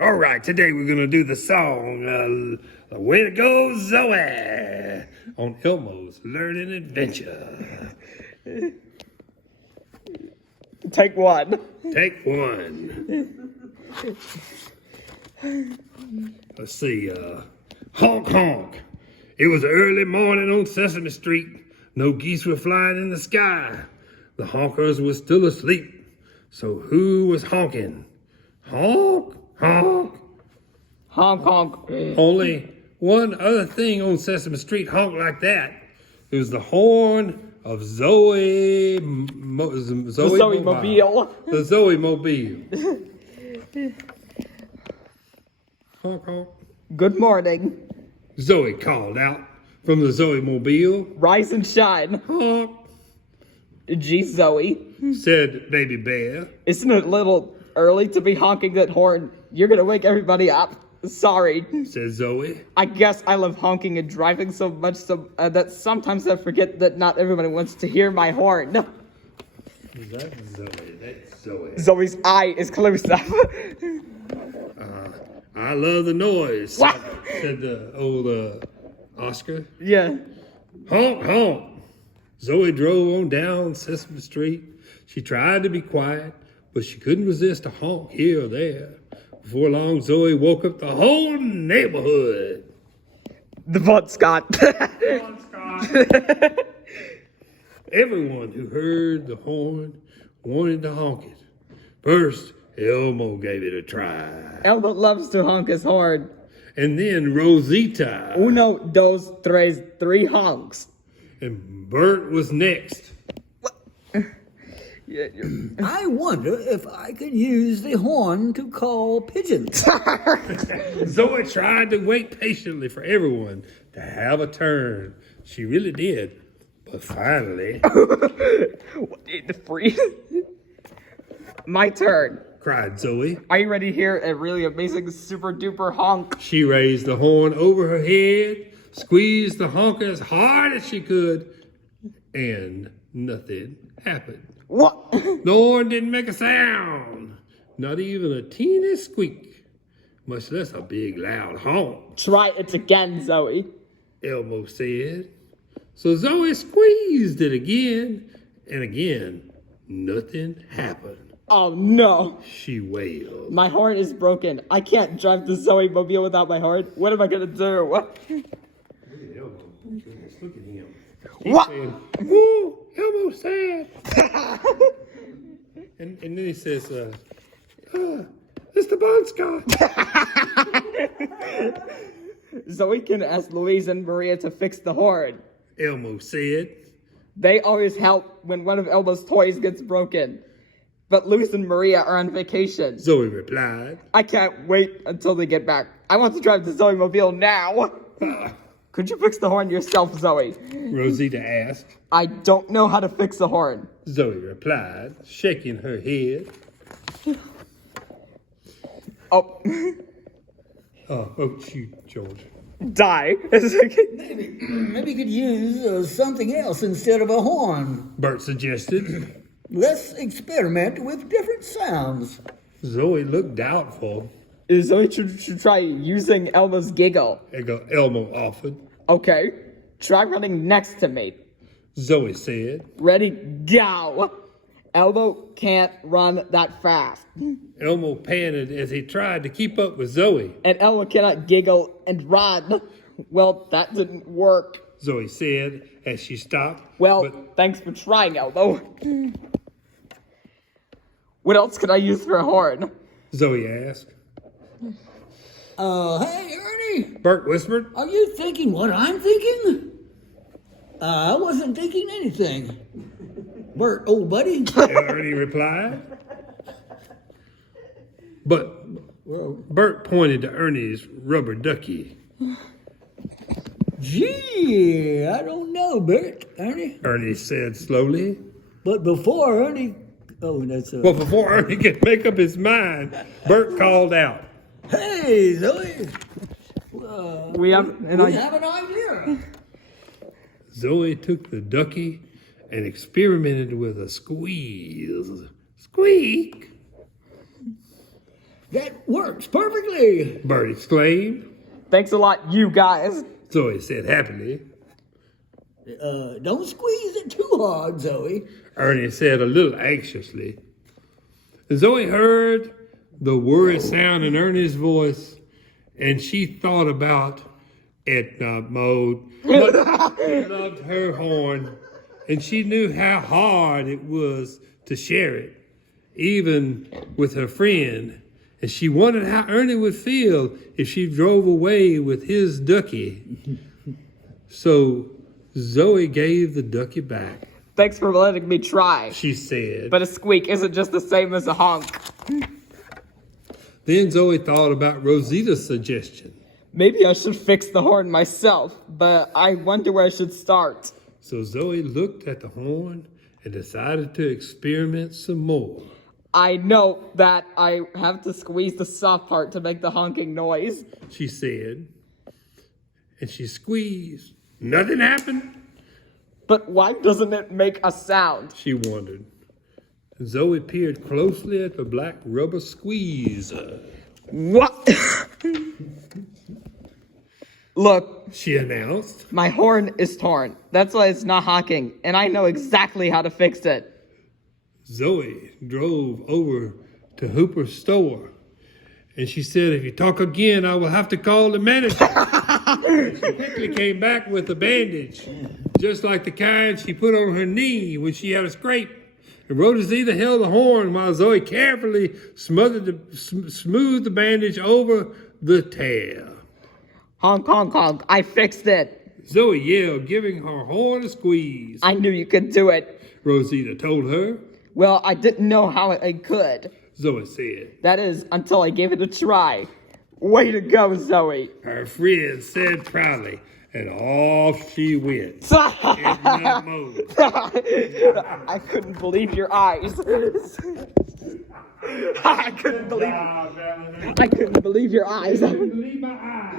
All right, today we're gonna do the song "Way to Go, Zoe" on Elmo's Learning Adventure. Take one. Take one. Let's see. Honk honk. It was early morning on Sesame Street. No geese were flying in the sky. The honkers were still asleep. So who was honking? Honk honk. Honk honk. Only one other thing on Sesame Street honked like that. It was the horn of Zoe Mobile. The Zoe Mobile. Honk honk. Good morning. Zoe called out from the Zoe Mobile. Rise and shine. Honk, Gee, Zoe. said Baby Bear. Isn't it a little early to be honking that horn? You're gonna wake everybody up. Sorry. Said Zoe. I guess I love honking and driving so much that sometimes I forget that not everybody wants to hear my horn. That's Zoe. That's Zoe. Zoe's eye is close up. I love the noise, What? said the old Oscar. Yeah. Honk, honk. Zoe drove on down Sesame Street. She tried to be quiet, but she couldn't resist a honk here or there. Before long, Zoe woke up the whole neighborhood. The Bud Scott. Everyone who heard the horn wanted to honk it. First, Elmo gave it a try. Elmo loves to honk his horn. And then Rosita. Uno, dos, tres, three honks. And Bert was next. Yeah, I wonder if I could use the horn to call pigeons. Zoe tried to wait patiently for everyone to have a turn. She really did. But finally, the freeze. My turn. cried Zoe. Are you ready to hear a really amazing super duper honk? She raised the horn over her head, squeezed the honker as hard as she could, and nothing happened. What? The horn didn't make a sound, not even a teeny squeak, much less a big loud honk, Try it again, Zoe. Elmo said. So Zoe squeezed it again, and again, nothing happened. Oh no. She wailed. My horn is broken. I can't drive the Zoe mobile without my horn. What am I gonna do? Look at Elmo. Goodness, look at him. He's What? saying, "Woo, Elmo sad." and then he says, "It's the Bon Scott." Zoe can ask Louise and Maria to fix the horn. Elmo said. They always help when one of Elmo's toys gets broken. But Louise and Maria are on vacation. Zoe replied. I can't wait until they get back. I want to drive the Zoe mobile now. Could you fix the horn yourself, Zoe? Rosita asked. I don't know how to fix a horn. Zoe replied, shaking her head. Oh, Oh, shoot, George. die. Maybe you could use something else instead of a horn. Bert suggested. Let's experiment with different sounds. Zoe looked doubtful. Zoe should try using Elmo's giggle. Elmo offered. Okay, try running next to me. Zoe said. Ready, go. Elmo can't run that fast. Elmo panted as he tried to keep up with Zoe. And Elmo cannot giggle and run. Well, that didn't work. Zoe said as she stopped. Well, but thanks for trying, Elmo. What else could I use for a horn? Zoe asked. Hey, Ernie, Bert whispered. are you thinking what I'm thinking? I wasn't thinking anything. Bert, old buddy. Ernie replied. But Bert pointed to Ernie's rubber ducky. Gee, I don't know, Bert, Ernie. Ernie said slowly. But before Ernie... Oh, that's Well, before Ernie could make up his mind, Bert called out. Hey, Zoe. We have an We idea. have an idea. Zoe took the ducky and experimented with a squeeze. Squeak. That works perfectly. Bert exclaimed. Thanks a lot, you guys. Zoe said happily. Don't squeeze it too hard, Zoe. Ernie said a little anxiously. Zoe heard the worried sound in Ernie's voice, and she thought about Edna Mode. She loved her horn, and she knew how hard it was to share it, even with her friend. And she wondered how Ernie would feel if she drove away with his ducky. So Zoe gave the ducky back. Thanks for letting me try. She said. But a squeak isn't just the same as a honk. Then Zoe thought about Rosita's suggestion. Maybe I should fix the horn myself, but I wonder where I should start. So Zoe looked at the horn and decided to experiment some more. I know that I have to squeeze the soft part to make the honking noise. She said. And she squeezed. Nothing happened. But why doesn't it make a sound? She wondered. Zoe peered closely at the black rubber squeezer. What? Look, She announced. my horn is torn. That's why it's not honking, and I know exactly how to fix it. Zoe drove over to Hooper's store. And she said, if you talk again, I will have to call the manager. And she quickly came back with a bandage, just like the kind she put on her knee when she had a scrape. And Rosita held the horn while Zoe carefully smoothed the bandage over the tear. Honk, honk, honk. I fixed it. Zoe yelled, giving her horn a squeeze. I knew you could do it. Rosita told her. Well, I didn't know how I could. Zoe said. That is, until I gave it a try. Way to go, Zoe. Her friend said proudly, and off she went. In that mode. I couldn't believe your eyes. I couldn't believe your eyes. Leave my eye.